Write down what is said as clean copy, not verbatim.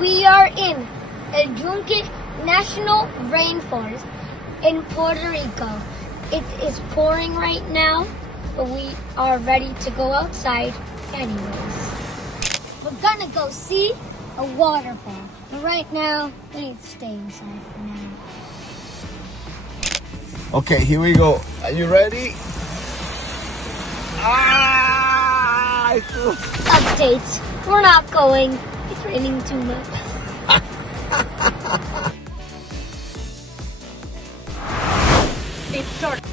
We are in El Yunque National Rainforest in Puerto Rico. It is pouring right now, but we are ready to go outside anyways. We're gonna go see a waterfall. But right now, we need to stay inside for now. Okay, here we go. Are you ready? Updates. We're not going. It's raining too much. It's dark.